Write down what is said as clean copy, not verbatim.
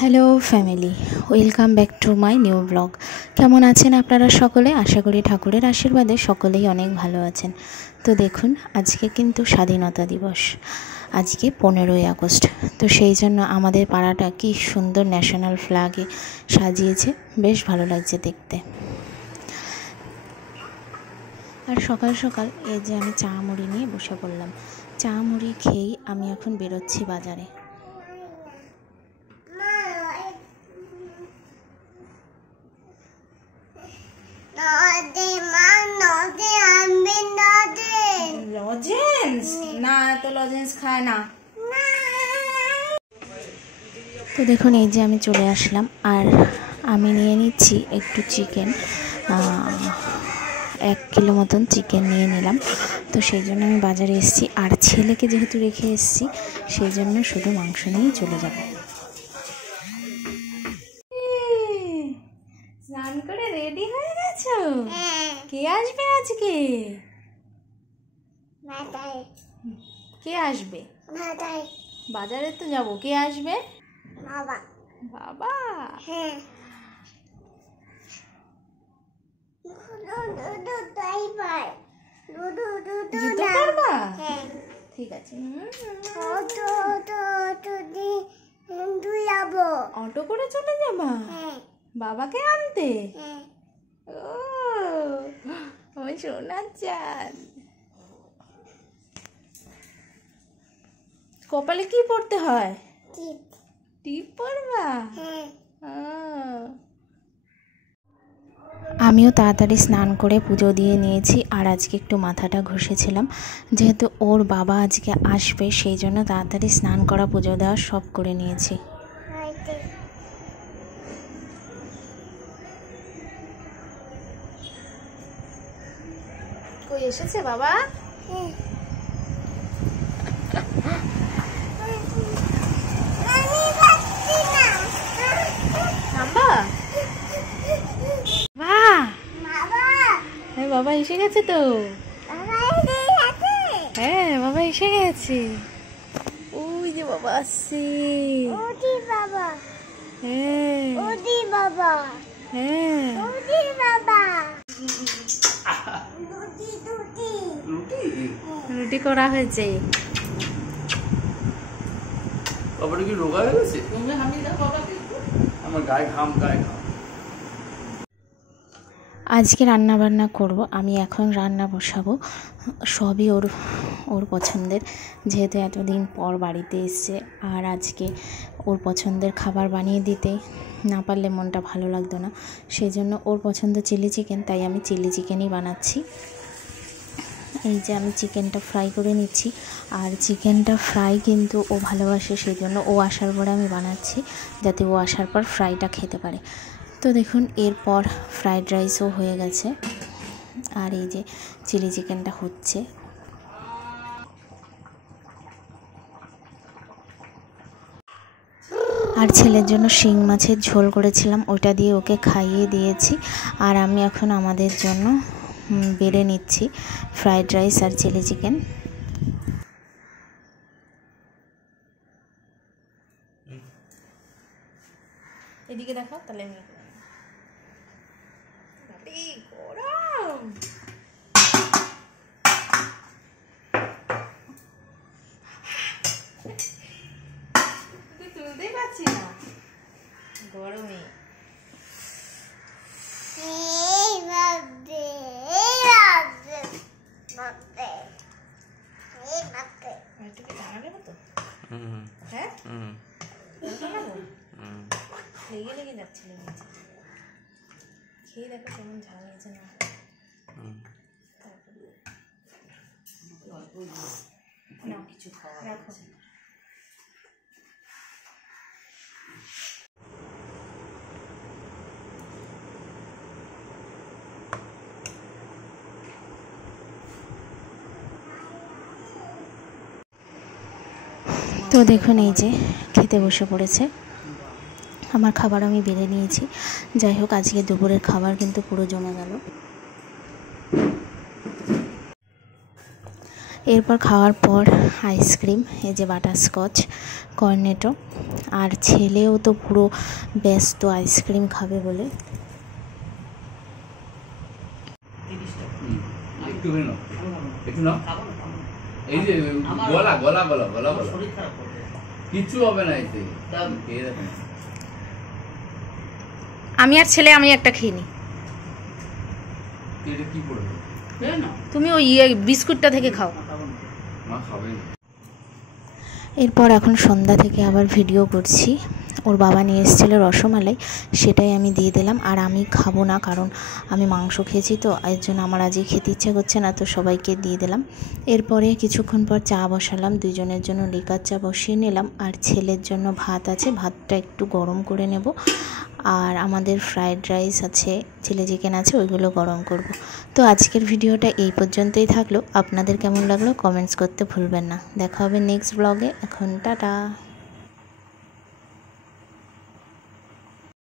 Hello family, welcome back to my new blog. কেমন আছেন আপনারা সকলে? আশা করি ঠাকুরের আশীর্বাদে সকলেই অনেক ভালো আছেন। তো দেখুন, আজকে কিন্তু স্বাধীনতা দিবস, আজকে 15ই আগস্ট। তো সেই জন্য আমাদের পাড়াটা কি সুন্দর ন্যাশনাল ফ্ল্যাগে সাজিয়েছে, বেশ ভালো লাগছে দেখতে। আর সকাল সকাল এই যে আমি চা মুড়ি নিয়ে বসে পড়লাম। চা মুড়ি খেয়েই আমি এখন বেরোচ্ছি বাজারে। লজেন্স না, তো লজেন্স খায় না। তো দেখুন, এই যে আমি চলে আসলাম আর আমি নিয়ে নিচ্ছি একটু চিকেন, 1 কিলো মতন চিকেন নিয়ে নিলাম। তো সেই জন্য আমি বাজারে এসেছি, আর ছেলেকে যেহেতু রেখে এসেছি সেই জন্য শুধু মাংস নিয়েই চলে যাব। স্নান করে রেডি হয়ে গেছো? কে আসবে আজকে? কে আসবে? বাজারে তো যাবো, কে আসবে? বাবা। বাবা? হ্যাঁ। জুতো পরবা? ঠিক আছে। অটো করে চলে যাবা বাবাকে আনতে? ও সোনার চাঁদ। কপালে কি পড়তে হয়? টিপ পরবা? আমিও তাড়াতাড়ি স্নান করে পুজো দিয়ে নিয়েছি, আর আজকে একটু মাথাটা ঘষেছিলাম, যেহেতু ওর বাবা আজকে আসবে সেই জন্য তাড়াতাড়ি স্নান করা, পুজো দেওয়া সব করে নিয়েছি। কই এসেছে বাবা? বাবা এসে গেছে তো। হ্যাঁ, বাবা এসে গেছে। ওই যে বাবা আসছে। রুটি করা হয়েছে। বাবাটা কি রোগা হয়ে গেছে? আমার গায়ে ঘাম। আজকে রান্না বান্না করব, আমি এখন রান্না বসাবো। সবই ওর পছন্দের, যেহেতু এতদিন পর বাড়িতে এসছে, আর আজকে ওর পছন্দের খাবার বানিয়ে দিতে না পারলে মনটা ভালো লাগতো না। সেই জন্য ওর পছন্দ চিলি চিকেন, তাই আমি চিলি চিকেনই বানাচ্ছি। এই যে আমি চিকেনটা ফ্রাই করে নিচ্ছি, আর চিকেনটা ফ্রাই কিন্তু ও ভালোবাসে, সেই জন্য ও আসার পরে আমি বানাচ্ছি, যাতে ও আসার পর ফ্রাইটা খেতে পারে। তো দেখুন, এরপর ফ্রাইড রাইসও হয়ে গেছে, আর এই যে চিলি চিকেনটা হচ্ছে। আর ছেলের জন্য শিং মাছের ঝোল করেছিলাম, ওটা দিয়ে ওকে খাইয়ে দিয়েছি। আর আমি এখন আমাদের জন্য বেড়ে নিচ্ছি ফ্রাইড রাইস আর চিলি চিকেন। এদিকে দেখো, তাহলে আমি গরম তুলতেই পারছি না গরমে। লেগে যাচ্ছিল, খেয়ে দেখো কেমন ঝাল হয়েছে না। কিছু খাওয়া রাখো। তো দেখুন, এই যে খেতে বসে পড়েছে। আমার খাবার আমি বেড়ে নিয়েছি। যাই হোক, আজকে দুপুরের খাবার কিন্তু পুরো জমে গেল। এরপর খাওয়ার পর আইসক্রিম, এই যে বাটারস্কচ, কর্নেটো, আর ছেলেও তো পুরো ব্যস্ত আইসক্রিম খাবে বলে। কিছু হবে না এতে। আমি আর ছেলে আমি একটা খেয়ে নি, কি করবে? তুমি ওই বিস্কুটটা থেকে খাও। মা খাবে। এরপর এখন সন্ধ্যা থেকে আবার ভিডিও করছি। ওর বাবা নিয়ে এসেছিল রসমালাই, সেটাই আমি দিয়ে দিলাম। আর আমি খাবো না, কারণ আমি মাংস খেয়েছি তো, এর জন্য আমার আজকে খেতে ইচ্ছা করছে না, তো সবাইকে দিয়ে দিলাম। এরপরে কিছুক্ষণ পর চা বসালাম, দুজনের জন্য লিকার চা বসিয়ে নিলাম। আর ছেলের জন্য ভাত আছে, ভাতটা একটু গরম করে নেব। আর আমাদের ফ্রায়েড রাইস আছে, চিলি চিকেন আছে, ওইগুলো গরম করব। তো আজকের ভিডিওটা এই পর্যন্তই থাকলো। আপনাদের কেমন লাগলো কমেন্টস করতে ভুলবেন না। দেখা হবে নেক্সট ব্লগে। এখন টাটা।